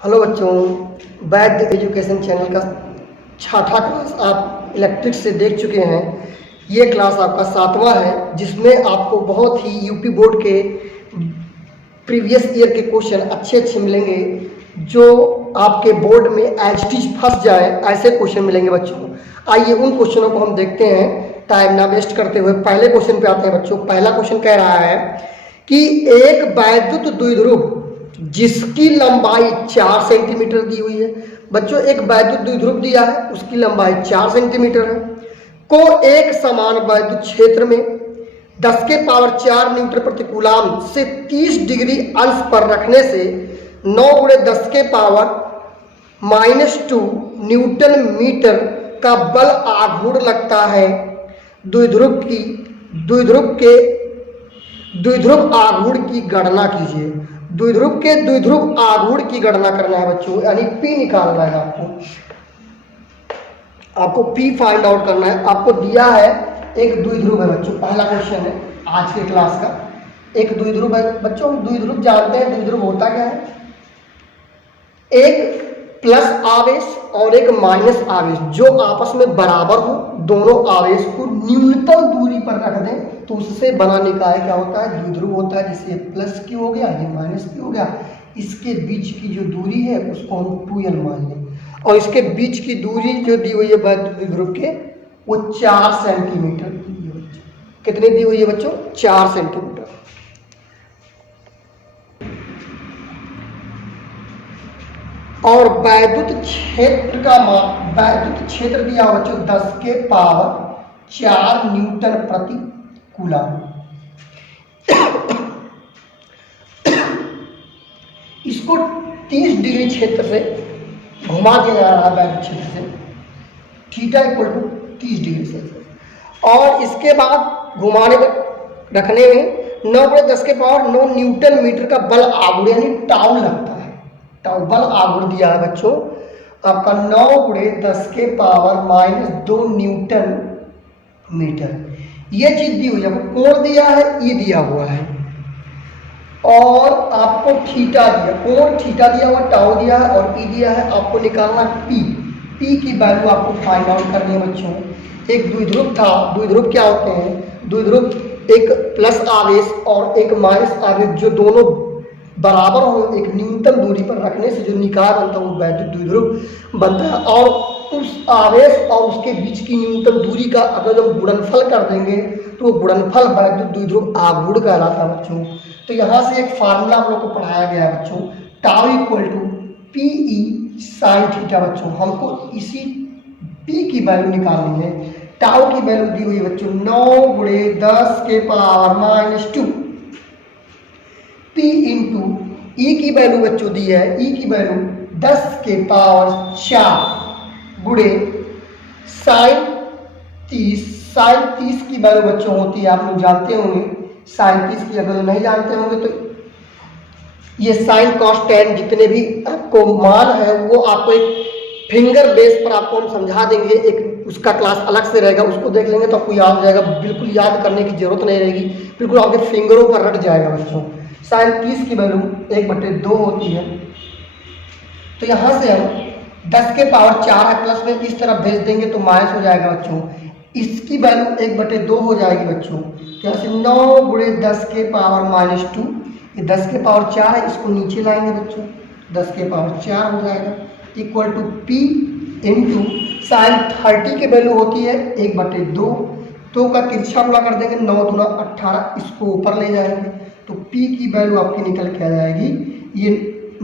Hello बच्चों, वैद्य education channel का छठा क्लास आप इलेक्ट्रिक्स से देख चुके हैं। ये क्लास आपका 7वां है, जिसमें आपको बहुत ही यूपी बोर्ड के प्रीवियस ईयर के क्वेश्चन अच्छे मिलेंगे, जो आपके बोर्ड में एज इट इज फंस जाए ऐसे क्वेश्चन मिलेंगे बच्चों। आइए उन क्वेश्चनों को हम देखते हैं, टाइम ना वेस्ट करते हुए। पहले क्वेश्चन पे आते हैं बच्चों। पहला क्वेश्चन कह रहा है कि एक वैद्युत द्विध्रुव जिसकी लंबाई 4 सेंटीमीटर दी हुई है। बच्चों, एक वैद्युत द्विध्रुव दिया है, उसकी लंबाई 4 सेंटीमीटर है, को एक समान वैद्युत क्षेत्र में 10 के पावर 4 न्यूटन प्रति कूलाम से 30 डिग्री अंश पर रखने से 9 गुणे 10 के पावर -2 न्यूटन मीटर का बल आघूर्ण लगता है। द्विध्रुव आघूर्ण की गणना कीजिए। द्विध्रुव आघूर्ण की गणना करना है बच्चों, यानी P निकालना है आपको P फाइंड आउट करना है। आपको दिया है एक द्विध्रुव है बच्चों, पहला क्वेश्चन है आज के क्लास का। एक द्विध्रुव है बच्चों, द्विध्रुव जानते हैं द्विध्रुव होता क्या है? एक प्लस आवेश और एक माइनस आवेश जो आपस में बराबर हो, दोनों आवेश को न्यूनतम दूरी पर रख दें तो उससे बना निकाय क्या होता है? द्विध्रुव होता है। जिससे प्लस क्यू हो गया, ये माइनस क्यू हो गया। इसके बीच की जो दूरी है उसको हम 2l मान लें, और इसके बीच की दूरी जो दी हुई है द्विध्रुव के, वो 4 सेंटीमीटर दी हुई है बच्चों। कितनी दी हुई है बच्चों? 4 सेंटीमीटर। और वैद्युत क्षेत्र दिया बच्चों 10 के पावर 4 न्यूटन प्रति कूलाम। इसको 30 डिग्री क्षेत्र से घुमा दिया जा रहा है, वैद्युत क्षेत्र से theta equal to 30 degree Celsius. और इसके बाद घुमाने में रखने में 9 गुणे 10 के पावर 9 न्यूटन मीटर का बल आघूर्ण यानी टाउ लगता है। टाउ बल आघूर्ण दिया है बच्चों आपका 9 गुणे 10 के पावर -2 न्यूटन मीटर। ये चीज दी हुई है। कोण दिया है, ये दिया हुआ है, और आपको थीटा दिया, कोण थीटा दिया हुआ, टाउ दिया है और ई दिया है। आपको निकालना पी की वैल्यू आपको फाइंड आउट करनी है बच्चों। एक द्विध्रुव था। द्विध्रुव क्या होते हैं? द्विध्रुव एक प्लस आवेश और एक माइनस आवेश जो दोनों बराबर हो, एक न्यूनतम दूरी पर रखने से जो निकाय बनता है वो वैद्युत द्विध्रुव बनता है। और उस आवेश और उसके बीच की न्यूनतम दूरी का अगर हम गुणनफल कर देंगे तो वो गुणनफल वैद्युत द्विध्रुव आघूर्ण कहलाता है बच्चों। तो यहाँ से एक फार्मूला आप लोग को पढ़ाया गया है बच्चों, tau equal to PE sine theta. बच्चों, हमको इसी P की वैल्यू निकालनी है। टाउ की वैल्यू दी हुई है बच्चों 9 गुणे 10 के पावर -2 P इंटू ई की वैल्यू बच्चों दी है, ई की वैल्यू 10 के पावर 4 गुणे साइन 30 की वैल्यू बच्चों होती है, आप लोग जानते होंगे। साइन 30 की अगर नहीं जानते होंगे तो ये साइन कॉस टेन जितने भी आपको मान है वो आपको एक फिंगर बेस पर आपको हम समझा देंगे। एक उसका क्लास अलग से रहेगा, उसको देख लेंगे तो आपको याद हो जाएगा। बिल्कुल याद करने की जरूरत नहीं रहेगी, बिल्कुल आपके फिंगरों पर रट जाएगा बच्चों। साइन 30 की वैल्यू 1/2 होती है। तो यहाँ से हम 10 के पावर 4 है प्लस में इस तरफ भेज देंगे तो माइनस हो जाएगा बच्चों। इसकी वैल्यू 1/2 हो जाएगी बच्चों। यहाँ से 9 गुणे 10 के पावर -2, ये 10 के पावर 4 है, इसको नीचे लाएंगे बच्चों, 10 के पावर 4 हो जाएगा equal to P into sine 30 की वैल्यू होती है 1/2, 2 का तिरछा गुणा कर देंगे, 9 दूना 18, इसको ऊपर ले जाएंगे तो P की वैल्यू आपकी निकल के आ जाएगी। ये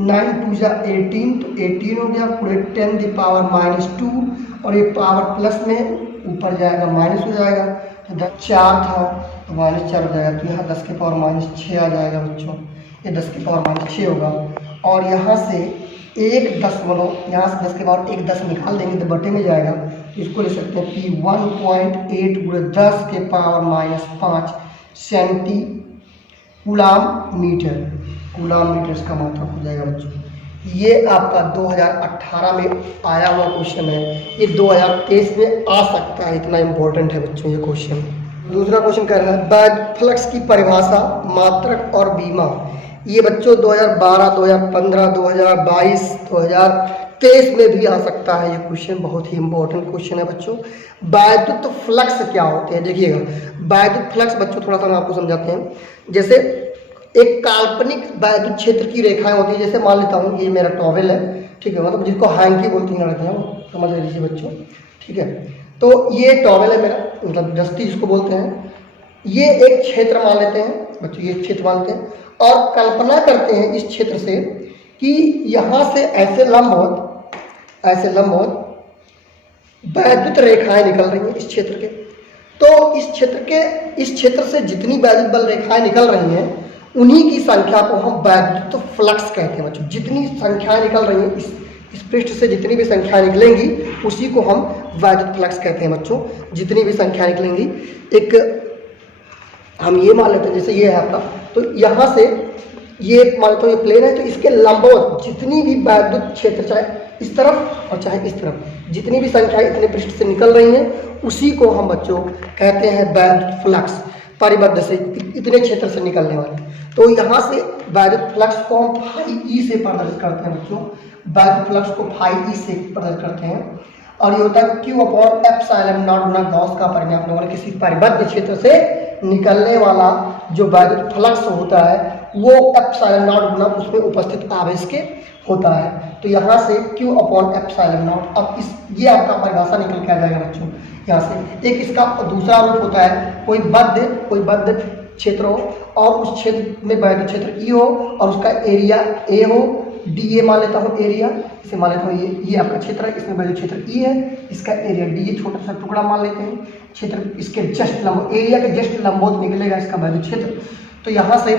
9 2 जा 18, तो 18 हो गया, पूरे 10 की पावर -2, और ये पावर प्लस में ऊपर जाएगा माइनस हो जाएगा। तो 4 था तो -4 हो जाएगा, तो यहाँ 10 के पावर -6 आ जाएगा बच्चों। ये 10 के पावर -6 होगा, और यहाँ से 1 दशमलव, यहाँ से 10 के पावर 1 10 निकाल देंगे तो बटे में जाएगा। तो इसको ले सकते हैं P 1.8 गुणे 10 के पावर -5 सेंटी कूलाम मीटर इसका मात्रा हो जाएगा बच्चों। ये आपका 2018 में आया हुआ क्वेश्चन है, ये 2023 में आ सकता है, इतना इम्पोर्टेंट है बच्चों ये क्वेश्चन। दूसरा क्वेश्चन कह रहा है वैद्युत फ्लक्स की परिभाषा, मात्रक और बीमा। ये बच्चों 2012, 2015, 2022, 2023 में भी आ सकता है ये क्वेश्चन, बहुत ही इंपॉर्टेंट क्वेश्चन है बच्चों। वैद्युत फ्लक्स क्या होते हैं देखिएगा। वैद्युत फ्लक्स बच्चों थोड़ा सा हम आपको समझाते हैं। जैसे एक काल्पनिक वैद्युत क्षेत्र की रेखाएं होती है, जैसे मान लेता हूँ ये मेरा टॉवेल है, ठीक है, मतलब जिसको हैंकी बोलती हैं लड़कियाँ, समझ लीजिए बच्चों, ठीक है। तो ये टॉवेल है मेरा, मतलब दस्ती जिसको बोलते हैं। ये एक क्षेत्र मान लेते हैं बच्चों, ये क्षेत्र मानते हैं और कल्पना करते हैं इस क्षेत्र से कि यहाँ से ऐसे लंबवत वैद्युत रेखाएं निकल रही हैं इस क्षेत्र के। तो इस क्षेत्र से जितनी वैद्युत बल रेखाएं निकल रही हैं उन्हीं की संख्या को हम वैद्युत फ्लक्स कहते हैं बच्चों। जितनी संख्याएं निकल रही हैं इस पृष्ठ से जितनी भी संख्याएं निकलेंगी उसी को हम वैद्युत फ्लक्स कहते हैं बच्चों। जितनी भी संख्याएं निकलेंगी, एक हम ये मान लेते हैं जैसे ये है आपका, तो यहाँ से ये मान लेते हैं ये प्लेन है, तो इसके लंबवत जितनी भी वैद्युत क्षेत्र, चाहे इस तरफ और चाहे इस तरफ, जितनी भी संख्याएं इतने पृष्ठ से निकल रही हैं उसी को हम बच्चों कहते हैं वैद्युत फ्लक्स, परिबद्ध से इतने क्षेत्र से निकलने वाले। तो यहाँ से वैद्युत फ्लक्स को हम फाई ई से प्रदर्शित करते हैं बच्चों। वैद्युत फ्लक्स को फाई ई से प्रदर्शित करते हैं और ये होता है Q upon epsilon not Guna Gauss का परिमाप होगा। किसी परिबद्ध क्षेत्र से निकलने वाला जो वैद्युत फ्लक्स होता है वो एप्सिलॉन नॉट गुना उसमें उपस्थित आवेश के होता है। तो यहाँ से Q अपॉन एप्सिलॉन नॉट, अब ये आपका परिभाषा निकल के आ जाएगा बच्चों। यहाँ से एक इसका दूसरा रूप होता है, कोई बद्ध क्षेत्र हो और उस क्षेत्र में वैद्युत क्षेत्र E हो और उसका एरिया A हो, डी ए मान लेता हूँ एरिया, इसे मान लेता हूँ ये आपका क्षेत्र है, इसमें वैद्युत क्षेत्र ई है, इसका एरिया डी ए छोटा सा टुकड़ा मान लेते हैं। क्षेत्र इसके जस्ट लंब, एरिया के जस्ट लंबवत निकलेगा इसका वैद्युत क्षेत्र। तो यहाँ से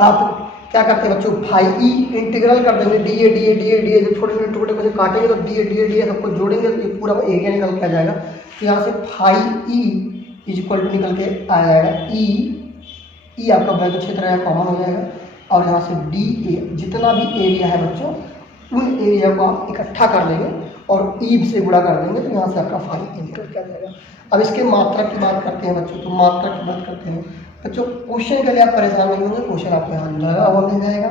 आप क्या करते हैं बच्चों, फाई ई इंटीग्रल कर देंगे डी ए जब छोटे छोटे टुकड़े को काटेंगे तो डी ए सबको जोड़ेंगे तो ये पूरा एरिया निकल के आ जाएगा। तो यहाँ से phi E is equal to निकल के आ जाएगा ई आपका वैद्युत क्षेत्र है, कॉमन हो जाएगा। और यहाँ से डी ए जितना भी एरिया है बच्चों उन एरिया को आप इकट्ठा कर लेंगे और ई से गुणा कर देंगे, तो यहाँ से आपका फाई ई निकल के आ जाएगा। अब इसके मात्रक की बात करते हैं बच्चों, तो मात्रक की बात करते हैं बच्चों। क्वेश्चन के लिए आप परेशान नहीं होंगे, क्वेश्चन आपके यहाँ लगा हुआ मिल जाएगा,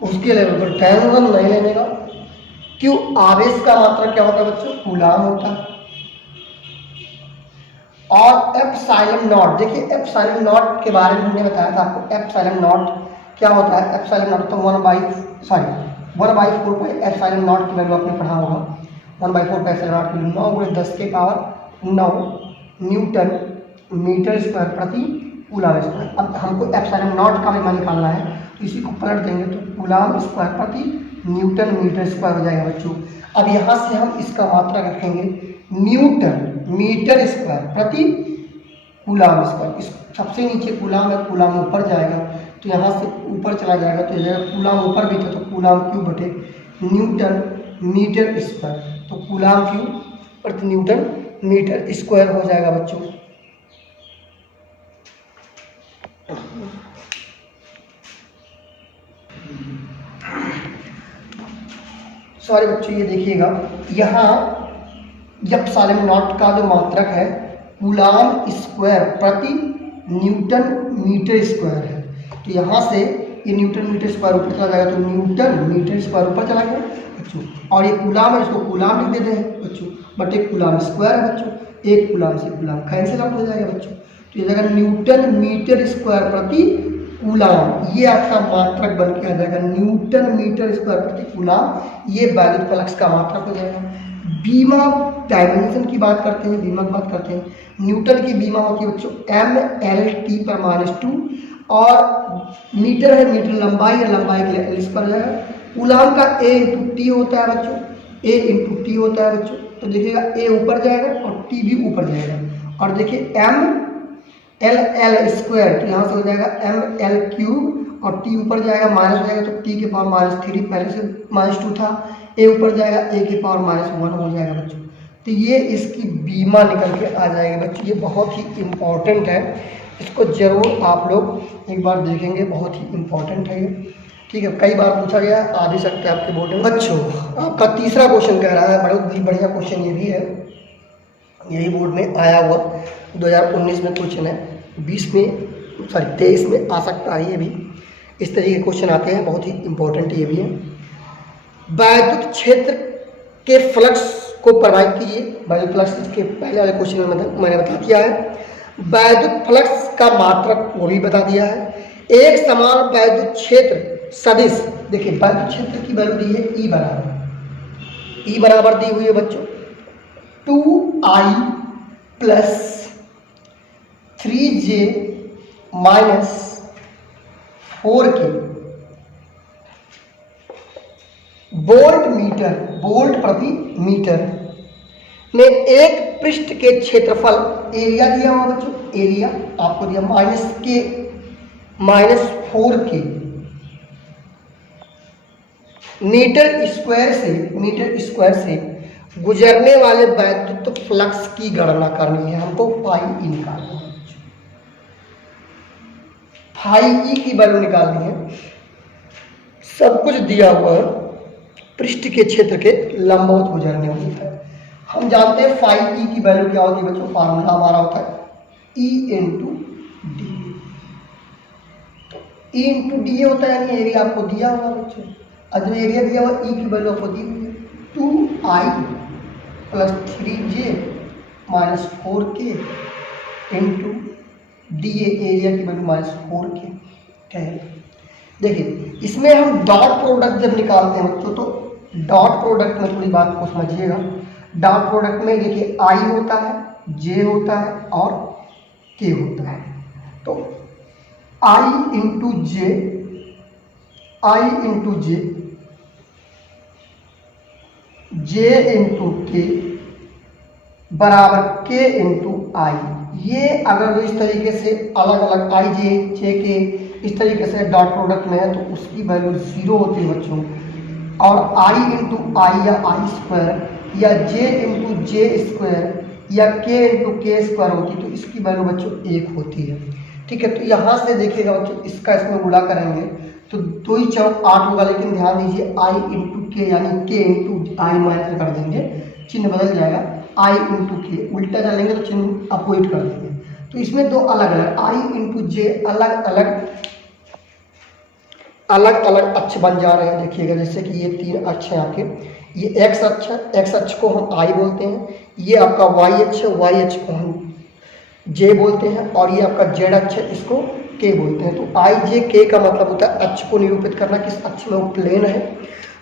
उसके लेवल पर टेंशन नहीं लेने का। क्यों, आवेश का मात्रक क्या होता है बच्चों, कूलाम होता है। और एप्सिलॉन नॉट, देखिए एप्सिलॉन नॉट के बारे में हमने बताया था आपको। एप्सिलॉन नॉट क्या होता है, एप्सिलॉन नॉट तो 1/4 एप्सिलॉन नॉट की वैल्यू आपने पढ़ा होगा। 1/4 एप्सिलॉन नॉट की वैल्यू 9 × 10 के पावर 9 न्यूटन मीटर स्क्वायर प्रति कूलाम स्क्वायर। अब हमको एप्सिलॉन नॉट का मान निकालना है, तो इसी को पलट देंगे तो कूलाम स्क्वायर प्रति न्यूटन मीटर स्क्वायर हो जाएगा बच्चों। अब यहाँ से हम इसका मात्रक रखेंगे न्यूटन मीटर स्क्वायर प्रति कूलाम स्क्वायर। इस सबसे नीचे कूलाम है, कूलाम ऊपर जाएगा तो यहाँ से ऊपर चला जाएगा तो ये कूलाम ऊपर भी था तो कूलाम क्यूब बटे न्यूटन मीटर स्क्वायर, तो कूलाम क्यूब प्रति न्यूटन मीटर स्क्वायर हो जाएगा बच्चों। सॉरी बच्चों, ये देखिएगा यहाँ एप्सिलॉन नॉट का जो मात्रक है कूलाम स्क्वायर प्रति न्यूटन मीटर स्क्वायर है। तो यहाँ से ये न्यूटन मीटर स्क्वायर ऊपर चला जाएगा तो न्यूटन मीटर स्क्वायर ऊपर चला गया बच्चों, और ये कूलाम है इसको कूलाम लिख देते हैं बच्चों, बट एक कूलाम स्क्वायर है बच्चों, एक कूलाम से कूलाम कैंसिल आउट हो जाएगा बच्चों। तो ये जगह न्यूटन मीटर स्क्वायर प्रति कूलाम, ये आपका मात्रक बन के आ जाएगा न्यूटन मीटर स्क्वायर प्रति कूलाम। ये वैद्युत फ्लक्स का मात्रक हो जाएगा। बीमा डायमेंशन की बात करते हैं, बीमा की बात करते हैं। न्यूटन की बीमा होती है बच्चों ML/T/2 और मीटर है, मीटर लंबाई है, लंबाई के लिए एल पर जाएगा। कूलाम का A/T होता है बच्चों, A/T होता है बच्चों। तो देखिएगा A ऊपर जाएगा और T भी ऊपर जाएगा। और देखिए ML स्क्वायर, तो यहाँ से हो जाएगा ML³ और T ऊपर जाएगा माइनस हो जाएगा तो T के पावर -3, पहले से -2 था। A ऊपर जाएगा A के पावर -1 हो जाएगा बच्चों। तो ये इसकी बीमा निकल के आ जाएगी बच्चों। ये बहुत ही इम्पॉर्टेंट है, इसको जरूर आप लोग एक बार देखेंगे, बहुत ही इम्पॉर्टेंट है ये, ठीक है। कई बार पूछा गया, आ भी सकते हैं आपके बोर्ड में बच्चों। आपका तीसरा क्वेश्चन कह रहा है, बहुत ही बढ़िया क्वेश्चन ये भी है, यही बोर्ड में आया हुआ 2019 में क्वेश्चन है, 20 में 23 में आ सकता है। ये भी इस तरीके के क्वेश्चन आते हैं, बहुत ही इंपॉर्टेंट ये भी है। वैद्युत क्षेत्र के फ्लक्स को प्रभावित कीजिए। वैद्युत फ्लक्स के पहले वाले क्वेश्चन में मैंने बता दिया है। वैद्युत फ्लक्स का मात्रक वो भी बता दिया है। एक समान वैद्युत क्षेत्र सदिश, देखिए वैद्युत क्षेत्र की वैल्यू दी है ई बराबर दी हुई है बच्चों 2I plus 3J minus 4K volt प्रति मीटर में एक पृष्ठ के क्षेत्रफल एरिया दिया हुआ बच्चों, एरिया आपको दिया -4K मीटर स्क्वायर से गुजरने वाले वैद्युत फ्लक्स की गणना करनी है हमको। फाई ई निकालना है, फाई ई की वैल्यू निकालनी है। सब कुछ दिया हुआ है, पृष्ठ के क्षेत्र के लंबवत गुजरने वाली है। हम जानते हैं फाई ई की वैल्यू क्या होती है बच्चों, फार्मूला हमारा होता है E इंटू डी। तो E इंटू डी होता है, यानी एरिया आपको दिया हुआ बच्चों। अब जो एरिया दिया हुआ E की वैल्यू आपको दी हुई है 2I plus 3J minus 4K into D, area की वैल्यू -4K है। देखिए इसमें हम डॉट प्रोडक्ट जब निकालते हैं बच्चों, तो डॉट प्रोडक्ट में थोड़ी बात को समझिएगा। डॉट प्रोडक्ट में देखिए I होता है, J होता है और K होता है। तो I into J, J into K बराबर K इंटू I। ये अगर इस तरीके से अलग अलग I J K इस तरीके से डॉट प्रोडक्ट में है तो उसकी वैल्यू 0 होती है बच्चों। और I इंटू I या I स्क्वायर या J इंटू J स्क्वायर या K इंटू K स्क्वायर होती है तो इसकी वैल्यू बच्चों 1 होती है। ठीक है, तो यहाँ से देखिएगा बच्चों, इसका इसमें गुणा करेंगे तो 2 ही 4 8 होगा। लेकिन ध्यान दीजिए I इंटू K यानी K इंटू I माइनस कर देंगे, चिन्ह बदल जाएगा। I इंटू K उल्टा डालेंगे तो चिन्ह अपोजिट कर देंगे। तो इसमें दो अलग अलग I इंटू J अलग अलग अक्ष बन जा रहे हैं। देखिएगा जैसे कि ये 3 अक्ष हैं आपके, ये x अक्ष है, x अक्ष को हम I बोलते हैं। ये आपका y अक्ष है, y अक्ष को हम J बोलते हैं। और ये आपका z अक्ष है, इसको K बोलते हैं। तो I J K का मतलब होता है अक्ष को निरूपित करना, किस अक्ष में वो प्लेन है।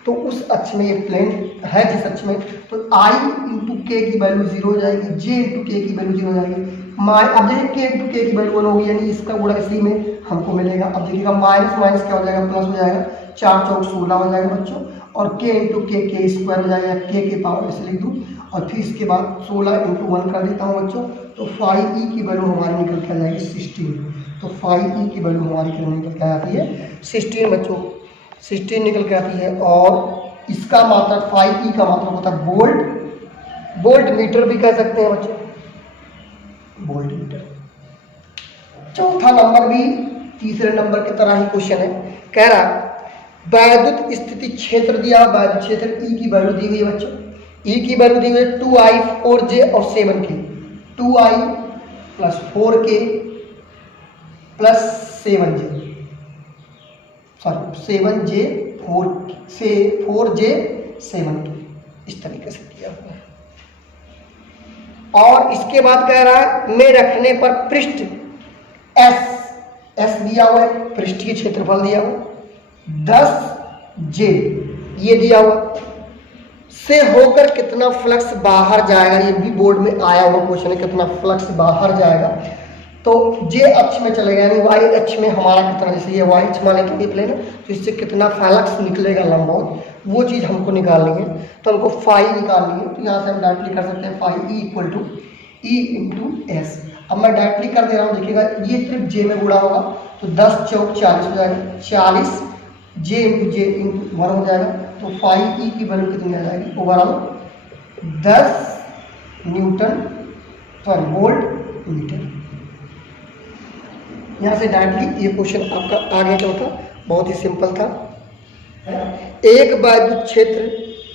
तो उस अक्ष में ये प्लेन है जिस अक्ष में, तो I इंटू K की वैल्यू 0 हो जाएगी, J इंटू K की वैल्यू 0 हो जाएगी। अब देखिए K इंटू K की वैल्यू 1 होगी, यानी इसका गुणा इसी में हमको मिलेगा। अब देखिएगा माइनस माइनस क्या हो जाएगा, प्लस हो जाएगा। 4 चौक 16 हो जाएगा बच्चों। और K इंटू K स्क्वायर हो जाएगा, K के पावर ऐसे लिख दूँ। और फिर इसके बाद 16 इंटू 1 कर देता हूँ बच्चों। तो फाई ई की वैल्यू हमारी निकल के आ जाएगी 16। तो फाई ई की वैल्यू हमारी निकल के आती है 16 बच्चों, 16 निकल के आती है। और इसका मात्रक फाई ई का मात्रक होता है वोल्ट मीटर भी कह सकते हैं बच्चों, वोल्ट मीटर। चौथा नंबर भी तीसरे नंबर की तरह ही क्वेश्चन है। कह रहा वैद्युत स्थिति क्षेत्र दिया, वैद्युत क्षेत्र ई की वैल्यू दी हुई है बच्चों। ई की वैल्यू दी हुई है 2I 4J और 7K। 2I plus 4K plus 7J 4J 7K, इस तरीके से दिया हुआ है। और इसके बाद कह रहा है में रखने पर पृष्ठ S दिया हुआ है, पृष्ठ की क्षेत्रफल दिया हुआ 10J ये दिया हुआ से होकर कितना फ्लक्स बाहर जाएगा। ये भी बोर्ड में आया हुआ क्वेश्चन है, कितना फ्लक्स बाहर जाएगा। तो J अक्ष में चलेगा, यानी Y अक्ष में हमारा कितना, जैसे ये Y अक्ष माने कि प्लेन है तो इससे कितना फ्लक्स निकलेगा लंबवत, वो चीज़ हमको निकालनी है। तो हमको फाई निकालनी है। तो यहाँ से हम डायरेक्टली कर सकते हैं phi E equal to E into S. अब मैं डायरेक्टली कर दे रहा हूँ, देखिएगा ये सिर्फ J में गुणा होगा तो 10 चौक 40 हो जाएगा, 40 J इंटू 1 हो जाएगा। तो फाई ई की वैल्यू कितनी आ जाएगी, ओवरऑल 10 वोल्ट मीटर। यहाँ से डायरेक्टली ये क्वेश्चन आपका आ गया। क्या था, बहुत ही सिंपल था। एक वैद्युत क्षेत्र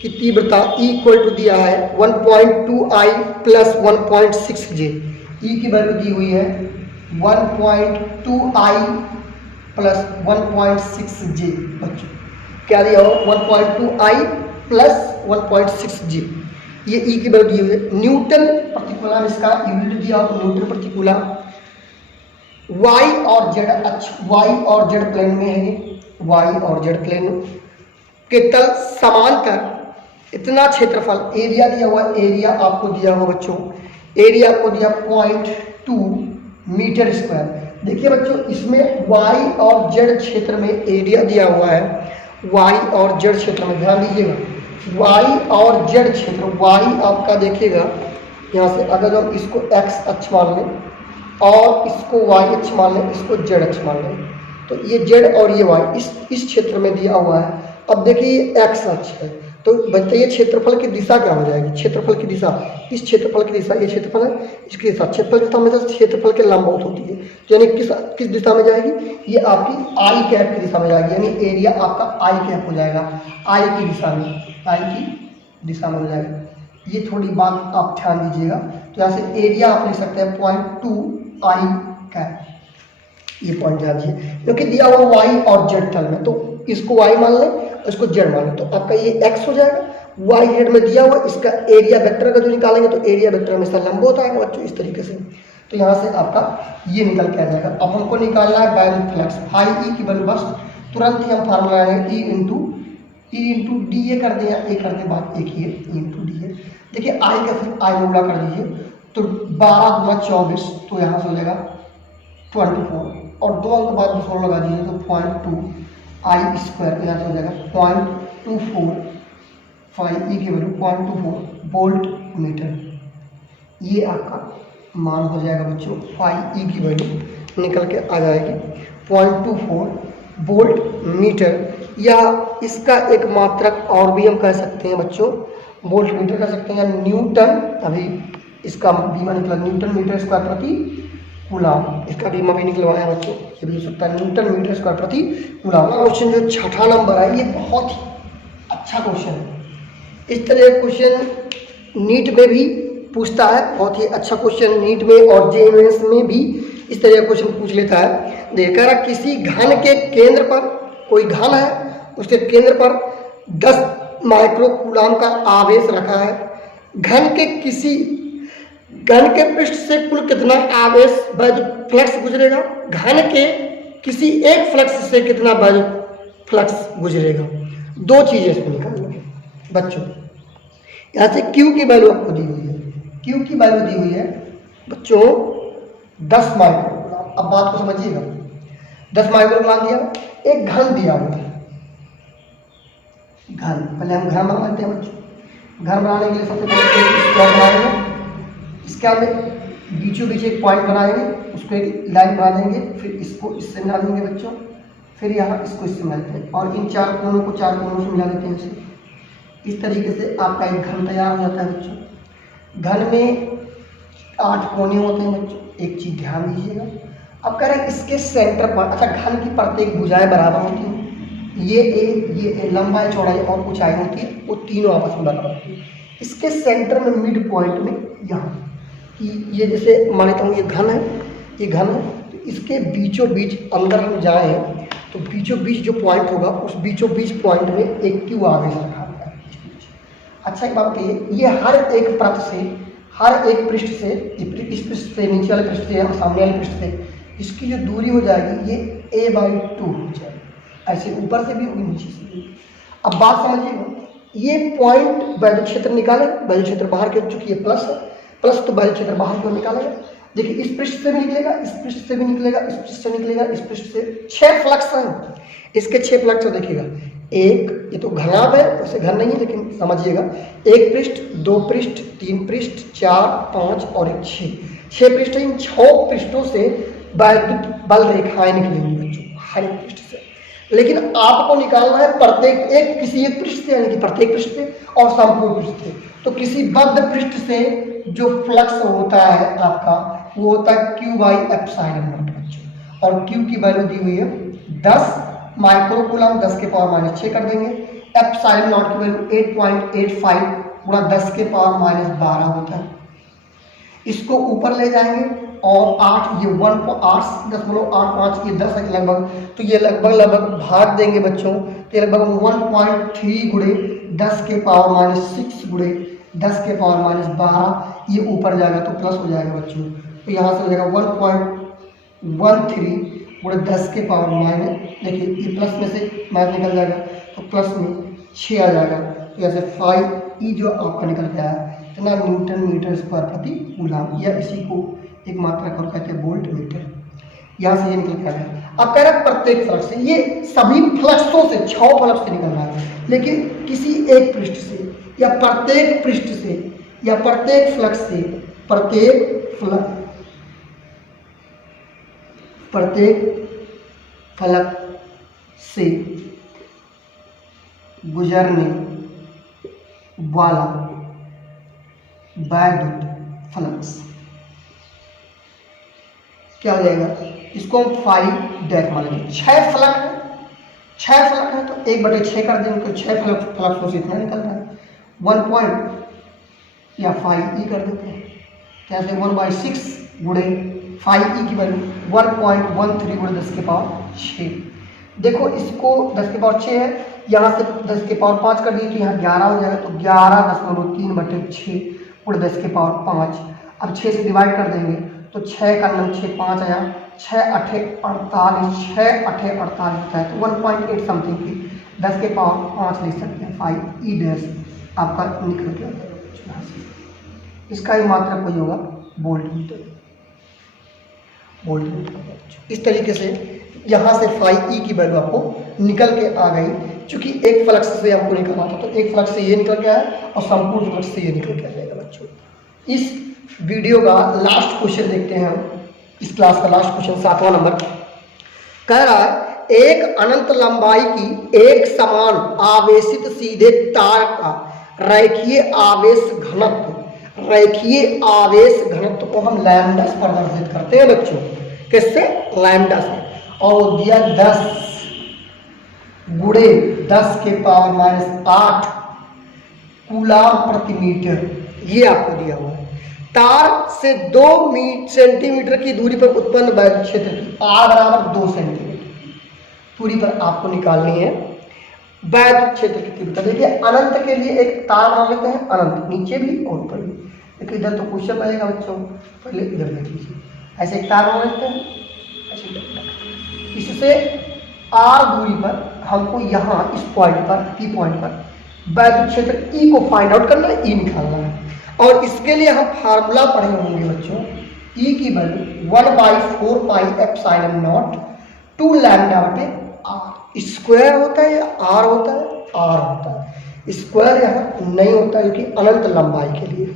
की तीव्रता E इक्वल टू दिया है 1.2I प्लस 1.6J। E की वैल्यू दी हुई है 1.2i प्लस 1.6j। बच्चों क्या दिया हुआ 1.2i प्लस 1.6j। ये ई की वैल्यू दी हुई है। न्यूटन प्रतिकूलम इसका यूनिट दिया हुआ न्यूटन प्रतिकूलम। वाई और जेड अक्ष वाई और जेड प्लेन में है, वाई और जेड प्लेन के तल समांतर इतना क्षेत्रफल एरिया दिया हुआ, एरिया आपको दिया हुआ बच्चों, एरिया आपको दिया 0.2 मीटर स्क्वायर। देखिए बच्चों इसमें वाई और जेड क्षेत्र में एरिया दिया हुआ है, वाई और जेड क्षेत्र में ध्यान दीजिएगा, वाई और जेड क्षेत्र, वाई आपका देखिएगा यहाँ से अगर हम इसको एक्स अक्ष मान लें और इसको वाई अक्ष मान लें, इसको जेड अक्ष मान लें, तो ये जेड और ये वाई इस क्षेत्र में दिया हुआ है। अब देखिए ये एक्स अक्ष है, तो बताइए क्षेत्रफल की दिशा क्या हो जाएगी, क्षेत्रफल की दिशा, इस क्षेत्रफल की दिशा, ये क्षेत्रफल है, इसकी दिशा, क्षेत्रफल की दिशा हमेशा क्षेत्रफल के लंबवत होती है, तो यानी किस दिशा में जाएगी, ये आपकी आई कैप की दिशा में जाएगी, यानी एरिया आपका आई कैप हो जाएगा, आई की दिशा में, आई की दिशा में हो जाएगा। ये थोड़ी बात आप ध्यान दीजिएगा। तो यहाँ से एरिया आप लिख सकते हैं 0.2 आई कैप, ये पॉइंट ध्यान दीजिए, क्योंकि दिया हुआ वाई और जेड तल में, तो इसको वाई मान लें, इसको जेड मान लें, तो आपका ये एक्स हो जाएगा। वाई हेड में दिया हुआ, इसका एरिया वेक्टर का जो निकालेंगे तो एरिया वेक्टर हमेशा लंबवत आएगा बच्चों इस तरीके से। तो यहाँ से आपका ये निकल के आ जाएगा। अब हमको निकालना है वैल्यू फ्लक्स, हाई ई की वैल्यू, बस तुरंत ही हम फार्मूला लगाएंगे, ई इंटू डी ए कर दें, ए कर दें, बात एक ही है, ई इंटू डी ए। देखिए आई का फिर आई में गुणा कर दीजिए, तो 12 गुना 24, तो यहाँ से हो जाएगा 24, और 2 अंक बाद दूसरा लगा दीजिए तो 0.2 आई स्क्वायर, यहाँ से हो जाएगा 0.24, 5 ई की वैल्यू 0.24 वोल्ट मीटर। ये आपका मान हो जाएगा बच्चों, 5 ई की वैल्यू निकल के आ जाएगी 0.24 वोल्ट मीटर, या इसका एक मात्रक और भी हम कह सकते हैं बच्चों, वोल्ट मीटर कह सकते हैं, न्यूटन, अभी इसका बीमा निकला न्यूटन मीटर स्क्वायर प्रति कूलम, इसका बीमा भी निकलवाया बच्चों, ये भी हो सकता है न्यूटन मीटर स्क्वायर प्रति कूलम। क्वेश्चन जो 6ठा नंबर है, ये बहुत ही अच्छा क्वेश्चन है। इस तरह का क्वेश्चन नीट में भी पूछता है, बहुत ही अच्छा क्वेश्चन नीट में और जेईई में भी इस तरह का क्वेश्चन पूछ लेता है। देखा किसी घन के केंद्र पर, कोई घन है उसके केंद्र पर 10 माइक्रो कूलम का आवेश रखा है, घन के पृष्ठ से कुल कितना आवेश वैद्युत फ्लक्स गुजरेगा, घन के किसी एक फ्लक्स से कितना वैद्युत फ्लक्स गुजरेगा, दो चीजें इसमें निकालनी है बच्चों। यहाँ से Q की वैल्यू आपको दी हुई है, Q की वैल्यू दी हुई है बच्चों 10 माइक्रो कूलम। अब बात को समझिएगा, 10 माइक्रो कूलम दिया, एक घन दिया हुआ है, घन, पहले हम घन बनाते हैं बच्चों। घन बनाने के लिए सबसे पहले स्क्वायर बनाएंगे, इसके आगे बीचों बीच एक पॉइंट बनाएंगे, उसको एक लाइन बना देंगे, फिर इसको इससे मिला देंगे बच्चों, फिर यहाँ इसको इससे मिला देते हैं, और इन 4 कोनों को 4 कोनों से मिला देते हैं इसे। इस तरीके से आपका एक घन तैयार हो जाता है बच्चों। घन में 8 कोने होते हैं बच्चों, एक चीज ध्यान दीजिएगा। अब कह रहे हैं इसके सेंटर पर, अच्छा घन की प्रत्येक भुजाएं बराबर होती हैं, ये लंबाई चौड़ाई और ऊंचाई होती है, वो तीनों आपस में बराबर होती है। इसके सेंटर में मिड पॉइंट में यहाँ कि ये जैसे मान लेता हूँ ये घन है, ये घन है, तो इसके बीचों बीच अंदर हम जाए तो बीचों बीच जो पॉइंट होगा उस बीचों बीच पॉइंट में एक क्यू आवेश रखा हुआ है। अच्छा एक बात कहिए, ये हर एक परत से, हर एक पृष्ठ से, इस पृष्ठ से, नीचे वाले पृष्ठ से, सामने वाले पृष्ठ से, इसकी जो दूरी हो जाएगी ये a/2 हो जाएगी, ऐसे ऊपर से भी और नीचे से भी। अब बात समझिएगा, ये पॉइंट वैद्युत क्षेत्र निकाले, वैद्युत क्षेत्र बाहर के, चूंकि ये प्लस है, प्लस तो वैद्युत क्षेत्र बाहर की ओर निकालेगा। देखिए इस पृष्ठ से भी निकलेगा, इस पृष्ठ से भी निकलेगा, इस पृष्ठ से निकलेगा, इस पृष्ठ से 6 फ्लक्स हैं, इसके 6 फ्लक्स देखिएगा। एक, ये तो घनाभ है, वैसे घन नहीं है लेकिन समझिएगा, एक पृष्ठ, 2 पृष्ठ, 3 पृष्ठ, 4, 5 और एक 6 पृष्ठ। इन 6 पृष्ठों से वैद्युत बल रेखाएं निकलेंगी बच्चों, हर एक पृष्ठ से। लेकिन आपको निकालना है प्रत्येक एक, किसी एक पृष्ठ से, यानी कि प्रत्येक पृष्ठ से और संपूर्ण पृष्ठ से। तो किसी बद्ध पृष्ठ से जो फ्लक्स होता है आपका, वो होता है Q/ε0 बच्चों, और Q की वैल्यू दी हुई है 10 माइक्रो कूलम, 10 के पावर -6 कर देंगे। ε0 की वैल्यू 8.85 गुणा 10 के पावर -12 होता है। इसको ऊपर ले जाएंगे और 8 ये 1.8 ये 10 है लगभग, तो ये लगभग भाग देंगे बच्चों, तो ये लगभग 1.3 गुणे 10 के पावर माइनस 6 गुणे 10 के पावर माइनस 12, ये ऊपर जाएगा तो प्लस हो जाएगा बच्चों। तो यहाँ से हो जाएगा 1.13 गुणे 10 के पावर माइनस, देखिए ये प्लस में से माइनस निकल जाएगा तो प्लस में 6 आ जाएगा, तो यहाँ से 5 जो आपका निकल गया है इतना न्यूटन मीटर पर प्रति कूलम, या इसी को एक मात्रा को कहते हैं वोल्ट मीटर। यहाँ से ये निकल के आ गया। अब कह रहा है प्रत्येक फ्लक्स से, ये सभी फ्लक्सों से 6 फ्लक्स से निकल रहा है, लेकिन किसी एक पृष्ठ से या प्रत्येक पृष्ठ से या प्रत्येक फ्लक्स से प्रत्येक फलक से गुजरने वाला वैद्युत फ्लक्स क्या हो जाएगा, इसको हम फाई डैश मान लेंगे। 6 फलक है तो 1/6 कर देंगे तो 6 फ्लक्सों से इतना निकल रहा है 1 पॉइंट या 5e कर देते हैं, कैसे 1/6 गुणे 5e की वैल्यू 1.13 गुणे 10 के पावर 6। देखो इसको 10 के पावर 6 है, यहाँ से 10 के पावर 5 कर दिए तो यहाँ 11 हो जाएगा, तो 11.3/6 गुणे 10 के पावर 5। अब 6 से डिवाइड कर देंगे तो 6 का 9 6 5 आया, 6 8 48 होता है, तो 1.8 समथिंग की 10 के पावर 5 लिख सकते हैं 5e डैश आपका निकल के आता है। इसका ही मात्रा कोई होगा वोल्ट मीटर। इस तरीके से यहाँ से 5e की वैल्यू आपको निकल के आ गई, क्योंकि एक फ्लक्स से हमको निकलना था, तो एक फ्लक्स से ये निकल के आया और संपूर्ण फ्लक्स से ये निकल के आ जाएगा बच्चों। इस वीडियो का लास्ट क्वेश्चन देखते हैं हम, इस क्लास का लास्ट क्वेश्चन 7वां नंबर कह रहा है एक अनंत लंबाई की एक समान आवेशित सीधे तार का रेखीय आवेश घनत्व को हम लैम्डा से प्रदर्शित करते हैं बच्चों, किससे, लैम्डा से, और दिया 10 गुणे 10 के पावर माइनस 8 कूलम प्रति मीटर, ये आपको दिया हुआ है। तार से 2 सेंटीमीटर की दूरी पर उत्पन्न वैद्युत क्षेत्र की R बराबर 2 सेंटीमीटर दूरी पर आपको निकालनी है वैद्युत क्षेत्र की तीव्रता। देखिए अनंत के लिए एक तार बना लेते हैं, अनंत नीचे भी और ऊपर भी, देखिए इधर तो क्वेश्चन रहेगा बच्चों, पहले इधर देख लीजिए, ऐसे एक तार बना लेते हैं, ऐसे इससे R दूरी पर हमको यहाँ इस पॉइंट पर P पॉइंट पर वैद्युत क्षेत्र E को फाइंड आउट करना है, E निकालना है, और इसके लिए हम फार्मूला पढ़े होंगे बच्चों, E की value 1/4 pi epsilon not 2 lambda बटे R। स्क्वायर होता है या R होता है, R होता है, स्क्वायर यहाँ नहीं होता क्योंकि अनंत लंबाई के लिए।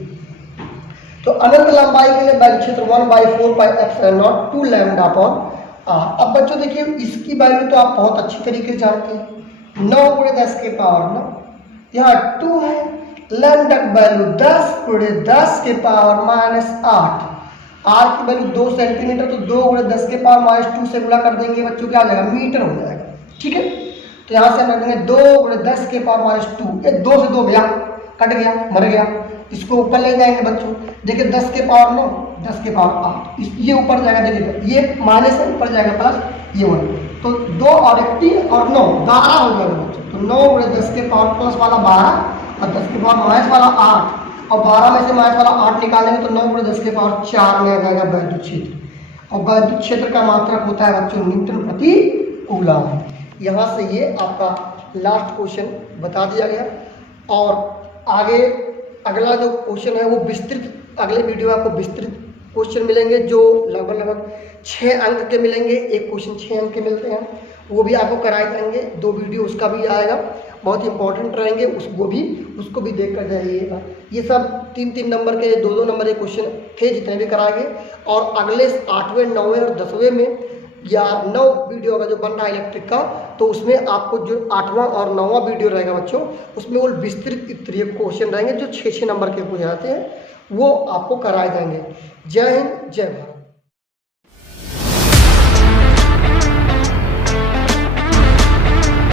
तो अनंत लंबाई के लिए वैद्युत क्षेत्र 1/4 pi epsilon not 2 lambda upon R। अब बच्चों देखिए इसकी वैल्यू तो आप बहुत अच्छी तरीके से जानते हैं, 9 गुणे 10 के पावर 9, यहाँ 2 है, लैम्डा की वैल्यू 10 गुणे 10 के पावर माइनस 8, R की वैल्यू 2 सेंटीमीटर, तो 2 गुणे 10 के पावर माइनस 2 से गुणा कर देंगे बच्चों, क्या आ जाएगा, मीटर हो जाएगा, ठीक है। तो यहाँ से हम रख देंगे 2 गुणे 10 के पावर माइनस 2, ये 2 से 2 गया, कट गया, मर गया, इसको ऊपर ले जाएंगे बच्चों, देखिए 10 के पावर 9 10 के पावर 8, ये ऊपर जाएगा, देखिए ये माइनस है ऊपर जाएगा प्लस ये 1, तो 2 और 1 3 और 9 12 हो जाएगा बच्चों। तो 9 गुणे 10 के पावर प्लस वाला 12 और 10 के पावर माइनस वाला 8, और 12 में से माइनस वाला 8 निकालेंगे तो 9 गुणे 10 के पावर 4 में आ जाएगा वैद्युत क्षेत्र, और वैद्युत क्षेत्र का मात्रक होता है बच्चों न्यूटन प्रति कूलम। यहाँ से ये आपका लास्ट क्वेश्चन बता दिया गया, और आगे अगला जो क्वेश्चन है वो विस्तृत, अगले वीडियो में आपको विस्तृत क्वेश्चन मिलेंगे जो लगभग 6 अंक के मिलेंगे, एक क्वेश्चन 6 अंक के मिलते हैं, वो भी आपको कराए जाएंगे, 2 वीडियो उसका भी आएगा, बहुत इंपॉर्टेंट रहेंगे, उसको भी देख कर जाइएगा। ये सब 3-3 नंबर के 2-2 नंबर के क्वेश्चन थे जितने भी कराएंगे, और अगले 8वें 9वें और 10वें में या 9 वीडियो का जो बन रहा है इलेक्ट्रिक का, तो उसमें आपको जो 8वां और 9वां वीडियो रहेगा बच्चों, उसमें वो विस्तृत तरीके क्वेश्चन रहेंगे जो 6-6 नंबर के हो जाते हैं, वो आपको कराए जाएंगे। जय हिंद, जय भारत।